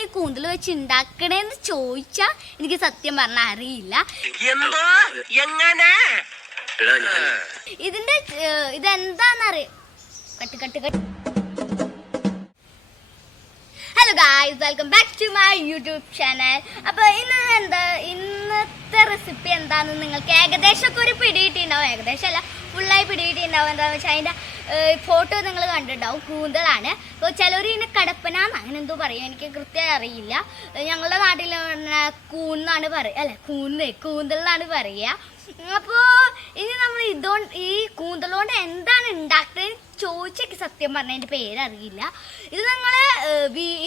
ഈ കൂന്തൽ വെച്ച് ഉണ്ടാക്കണേന്ന് ചോദിച്ചാ എനിക്ക് സത്യം പറഞ്ഞാൽ അറിയില്ല. ഇതിന്റെ ഇതെന്താന്നറിയാം. Hello guys, welcome back to my YouTube channel. അപ്പോൾ ഇന്നത്തെ റെസിപ്പി എന്താണെന്ന് നിങ്ങൾക്ക് ഏകദേശമൊക്കെ ഒരു പിടി കിട്ടിയിട്ടുണ്ടാവും. ഏകദേശം അല്ല, ഫുള്ളായി പിടി കിട്ടിയിട്ടുണ്ടാവും. എന്താണെന്ന് വെച്ചാൽ അതിൻ്റെ ഫോട്ടോ നിങ്ങൾ കണ്ടിട്ടുണ്ടാവും. കൂന്തലാണ്. അപ്പോൾ ചിലർ ഇതിന് കടപ്പനാന്ന് അങ്ങനെ എന്തോ പറയും, എനിക്ക് കൃത്യമായി അറിയില്ല. ഞങ്ങളുടെ നാട്ടിൽ കൂന്നാണ് പറയുക, അല്ലെ കൂന്തൽ എന്നാണ് പറയുക. അപ്പോൾ ഇനി നമ്മൾ ഈ കൂന്തലുകൊണ്ട് എന്താണ് ഉണ്ടാക്കുന്നത് ചോദിച്ചൊക്കെ സത്യം പറഞ്ഞാൽ എൻ്റെ പേരറിയില്ല. ഇത് നിങ്ങൾ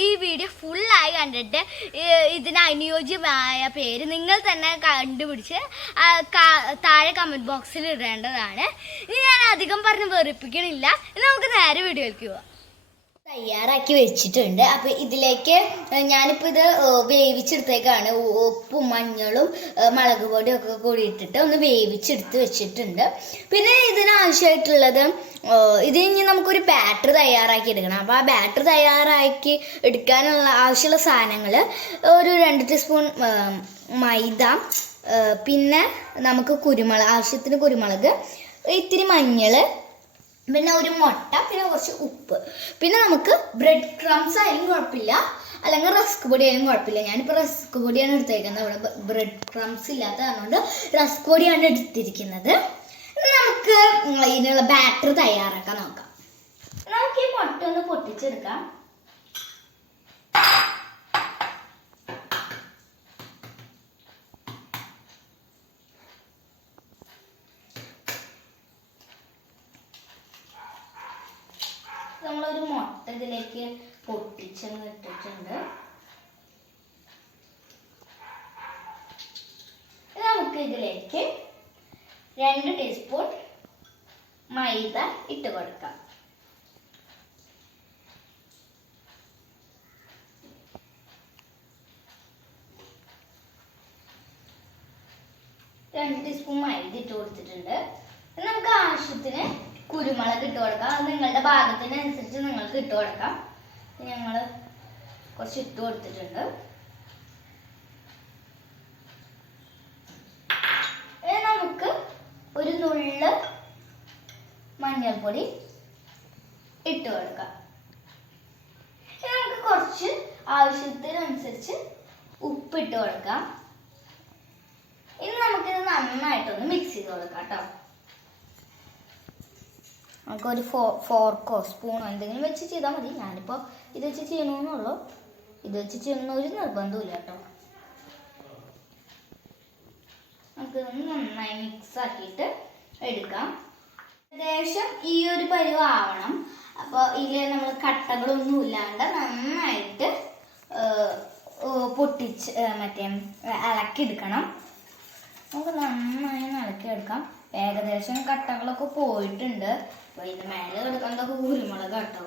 ഈ വീഡിയോ ഫുള്ളായി കണ്ടിട്ട് ഇതിന് അനുയോജ്യമായ പേര് നിങ്ങൾ തന്നെ കണ്ടുപിടിച്ച് താഴെ കമൻറ്റ് ബോക്സിൽ ഇടേണ്ടതാണ്. ഇനി ഞാൻ അധികം പറഞ്ഞ് വെറുപ്പിക്കണില്ല. ഇനി നമുക്ക് നേരെ വീഡിയോയിലേക്ക് പോവാം. തയ്യാറാക്കി വെച്ചിട്ടുണ്ട്. അപ്പോൾ ഇതിലേക്ക് ഞാനിപ്പോൾ ഇത് വേവിച്ചെടുത്തേക്കാണ്. ഉപ്പും മഞ്ഞളും മുളക് പൊടിയും ഒക്കെ കൂടി ഇട്ടിട്ട് ഒന്ന് വേവിച്ചെടുത്ത് വെച്ചിട്ടുണ്ട്. പിന്നെ ഇതിനാവശ്യമായിട്ടുള്ളത് ഇത് ഇനി നമുക്കൊരു ബാറ്റർ തയ്യാറാക്കി എടുക്കണം. അപ്പോൾ ആ ബാറ്റർ തയ്യാറാക്കി എടുക്കാനുള്ള ആവശ്യമുള്ള സാധനങ്ങൾ ഒരു 2 ടീസ്പൂൺ മൈദ, പിന്നെ നമുക്ക് ആവശ്യത്തിന് കുരുമുളക്, ഇത്തിരി മഞ്ഞൾ, പിന്നെ ഒരു മുട്ട, പിന്നെ കുറച്ച് ഉപ്പ്, പിന്നെ നമുക്ക് ബ്രെഡ് ക്രംസ് ആയാലും കുഴപ്പമില്ല, അല്ലെങ്കിൽ റസ്ക് പൊടി ആയാലും കുഴപ്പമില്ല. ഞാനിപ്പോൾ റസ്ക് പൊടിയാണ് എടുത്തേക്കുന്നത്. ഇവിടെ ബ്രെഡ് ക്രംസ് ഇല്ലാത്ത കാരണം റസ്ക് പൊടിയാണ് എടുത്തിരിക്കുന്നത്. നമുക്ക് ഇതിനുള്ള ബാറ്റർ തയ്യാറാക്കാൻ നോക്കാം. നമുക്ക് ഈ മുട്ട ഒന്ന് പൊട്ടിച്ചെടുക്കാം. നമ്മളൊരു മുട്ട ഇതിലേക്ക് പൊട്ടിച്ചങ്ങ് ഇട്ടിട്ടുണ്ട്. നമുക്ക് ഇതിലേക്ക് 2 ടീസ്പൂൺ മൈദ ഇട്ട് കൊടുക്കാം. രണ്ട് ടീസ്പൂൺ മൈദ ഇട്ട് കൊടുത്തിട്ടുണ്ട്. നമുക്ക് ആവശ്യത്തിന് കുരുമുളക് ഇട്ട് കൊടുക്കാം. അത് നിങ്ങളുടെ ഭാഗത്തിനനുസരിച്ച് നിങ്ങൾക്ക് ഇട്ട് കൊടുക്കാം. ഞങ്ങൾ കുറച്ച് ഇട്ട് കൊടുത്തിട്ടുണ്ട്. നമുക്ക് ഒരു നുള്ള് മഞ്ഞൾപ്പൊടി ഇട്ട് കൊടുക്കാം. നമുക്ക് കുറച്ച് ആവശ്യത്തിനനുസരിച്ച് ഉപ്പ് ഇട്ട് കൊടുക്കാം. ഇനി നമുക്കിത് നന്നായിട്ടൊന്ന് മിക്സ് ചെയ്ത് കൊടുക്കാം കേട്ടോ. നമുക്കൊരു ഫോർക്കോ സ്പൂണോ എന്തെങ്കിലും വെച്ച് ചെയ്താൽ മതി. ഞാനിപ്പോൾ ഇത് വെച്ച് ചെയ്യണമെന്നുള്ളൂ. ഇത് വെച്ച് ചെയ്യണമെന്ന് ഒരു നിർബന്ധമില്ല കേട്ടോ. നമുക്കിതൊന്ന് നന്നായി മിക്സ് ആക്കിയിട്ട് എടുക്കാം. ഏകദേശം ഈ ഒരു പരുവം ആവണം. അപ്പോൾ ഇതിൽ നമ്മൾ കട്ടകളൊന്നും ഇല്ലാണ്ട് നന്നായിട്ട് പൊട്ടിച്ച് ഇളക്കിയെടുക്കണം. നമുക്ക് നന്നായി ഇളക്കിയെടുക്കാം. ഏകദേശം കട്ടകളൊക്കെ പോയിട്ടുണ്ട്. അപ്പോൾ ഇത് മേലെ എടുക്കുന്നതൊക്കെ കുരുമുളക് കേട്ടോ.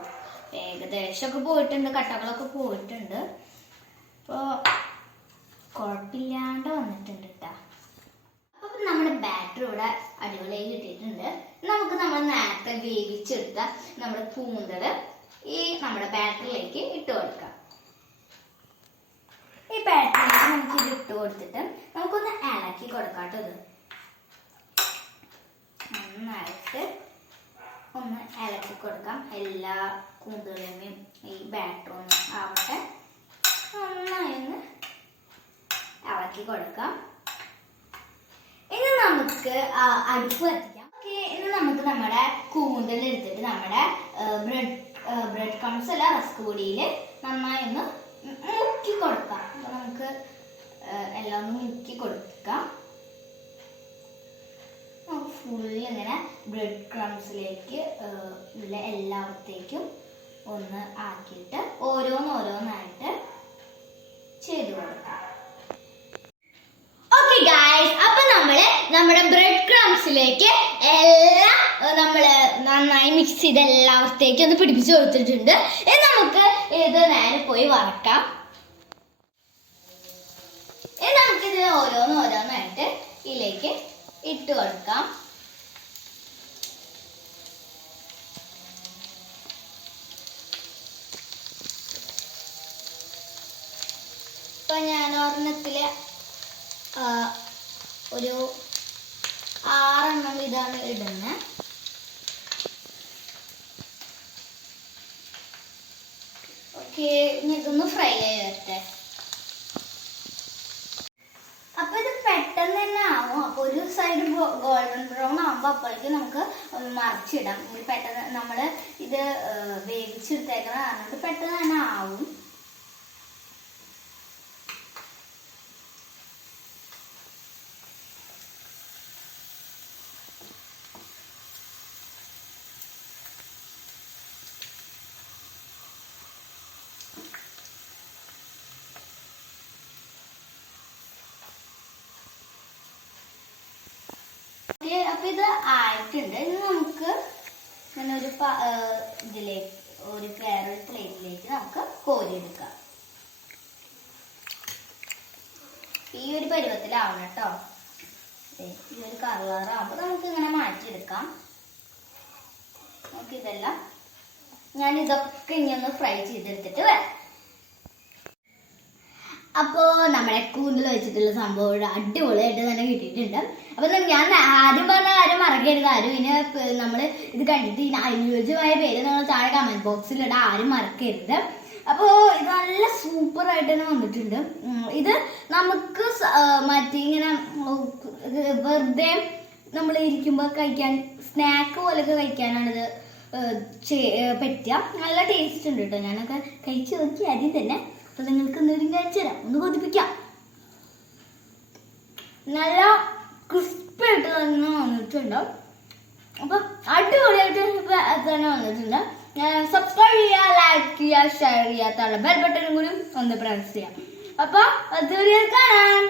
ഏകദേശമൊക്കെ പോയിട്ടുണ്ട്, കട്ടകളൊക്കെ പോയിട്ടുണ്ട്. അപ്പോൾ കുഴപ്പമില്ലാണ്ട് വന്നിട്ടുണ്ട് കേട്ടോ. അപ്പോൾ നമ്മുടെ ബാറ്റർ ഇവിടെ അടിപൊളിയായി കിട്ടിയിട്ടുണ്ട്. നമുക്ക് നമ്മൾ നേരത്തെ വേവിച്ചെടുത്ത നമ്മുടെ കൂന്തൽ ഈ നമ്മുടെ ബാറ്ററിലേക്ക് ഇട്ട് കൊടുക്കാം. ഈ ബാറ്ററിലേക്ക് നമുക്ക് ഇത് ഇട്ട് കൊടുത്തിട്ട് നമുക്കൊന്ന് ഇളക്കി കൊടുക്കാം കേട്ടോ. ഇത് നന്നായിട്ട് ഒന്ന് ഇളക്കി കൊടുക്കാം. എല്ലാ കൂന്തലിനും ഈ ബാറ്ററും ആവട്ടെ. നന്നായി ഒന്ന് ഇളക്കി കൊടുക്കാം. ഇനി നമുക്ക് അടുപ്പ് കത്തിക്കാം. ഇനി നമുക്ക് നമ്മുടെ കൂന്തൽ എടുത്തിട്ട് നമ്മുടെ ബ്രെഡ് ക്രംസ് അല്ല റസ്ക് പൊടിയിൽ നന്നായി ഒന്ന് മുക്കി കൊടുക്കാം. അപ്പോൾ നമുക്ക് എല്ലാം ഒന്ന് മുക്കി കൊടുക്കാം. ഫുള്ളി ഇങ്ങനെ ബ്രെഡ് ക്രംസിലേക്ക് ഇതിലെ എല്ലാവത്തേക്കും ഒന്ന് ആക്കിയിട്ട് ഓരോന്നായിട്ട് ചെയ്തു കൊടുക്കാം. ഓക്കെ ഗായ്സ്, അപ്പൊ നമ്മുടെ ബ്രെഡ് ക്രംസിലേക്ക് എല്ലാം നമ്മൾ നന്നായി മിക്സ് ചെയ്ത് എല്ലാവത്തേക്കും ഒന്ന് പിടിപ്പിച്ച് കൊടുത്തിട്ടുണ്ട്. ഇനി നമുക്ക് ഇത് നേരെ പോയി വറക്കാം. ഇനി നമുക്കിത് ഓരോന്നായിട്ട് ഇതിലേക്ക് ഇട്ട് കൊടുക്കാം. ഇപ്പം ഞാൻ ഒരെണ്ണത്തിൽ ഒരു 6 എണ്ണം ഇതാണ് ഇടുന്നത്. ഓക്കെ, ഇനി ഇതൊന്ന് ഫ്രൈ ആയി വരട്ടെ. അപ്പോൾ ഇത് പെട്ടെന്ന് തന്നെ ആവും. അപ്പോൾ ഒരു സൈഡ് ഗോൾഡൻ ബ്രൗൺ ആകുമ്പോൾ അപ്പോഴേക്കും നമുക്ക് മറിച്ചിടാം. പെട്ടെന്ന് നമ്മൾ ഇത് വേവിച്ചെടുത്തേക്കണം, അതുകൊണ്ട് പെട്ടെന്ന് തന്നെ ആവും. അപ്പൊ ഇത് ആയിട്ടുണ്ട്. ഇനി നമുക്ക് ഇങ്ങനെ ഒരു ഇതിലേക്ക് ഒരു വേറെ പ്ലേറ്റിലേക്ക് നമുക്ക് കോരിയെടുക്കാം. ഈ ഒരു പരുവത്തിലാവണം കേട്ടോ. ഈ ഒരു കളറാകുമ്പോൾ നമുക്ക് ഇങ്ങനെ മാറ്റിയെടുക്കാം. നമുക്കിതെല്ലാം ഞാനിതൊക്കെ ഇനി ഒന്ന് ഫ്രൈ ചെയ്തെടുത്തിട്ട് വരാം. അപ്പോൾ നമ്മുടെ കൂന്തൽ വെച്ചിട്ടുള്ള സംഭവം അടിപൊളിയായിട്ട് തന്നെ കിട്ടിയിട്ടുണ്ട്. അപ്പോൾ ഞാൻ ആദ്യം പറഞ്ഞ കാര്യം മറക്കരുത്. ആരും ഇനി നമ്മൾ ഇത് കണ്ടിട്ട് ഇതിന് അനുയോജ്യമായ പേര് നിങ്ങൾ താഴെ കമൻറ്റ് ബോക്സിലിടാൻ ആരും മറക്കരുത്. അപ്പോൾ ഇത് നല്ല സൂപ്പറായിട്ട് തന്നെ വന്നിട്ടുണ്ട്. ഇത് നമുക്ക് മറ്റേ ഇങ്ങനെ വെറുതെ നമ്മൾ ഇരിക്കുമ്പോൾ കഴിക്കാൻ സ്നാക്ക് പോലെയൊക്കെ കഴിക്കാനാണിത് പറ്റുക. നല്ല ടേസ്റ്റ് ഉണ്ട് കേട്ടോ. ഞാനൊക്കെ കഴിച്ച് നോക്കി ആദ്യം തന്നെ. അപ്പൊ നിങ്ങൾക്ക് എന്തെങ്കിലും കഴിച്ചു തരാം, ഒന്ന് കൊതിപ്പിക്കാം. നല്ല ക്രിസ്പിയായിട്ട് തന്നെ വന്നിട്ടുണ്ട്. അപ്പൊ അടിപൊളിയായിട്ട് തന്നെ വന്നിട്ടുണ്ട്. സബ്സ്ക്രൈബ് ചെയ്യുക, ലൈക്ക് ചെയ്യുക, ഷെയർ ചെയ്യാത്ത ബെൽ ബട്ടണും കൂടി ഒന്ന് പ്രസ് ചെയ്യാം. അപ്പൊ അതുവരെ കാണാം.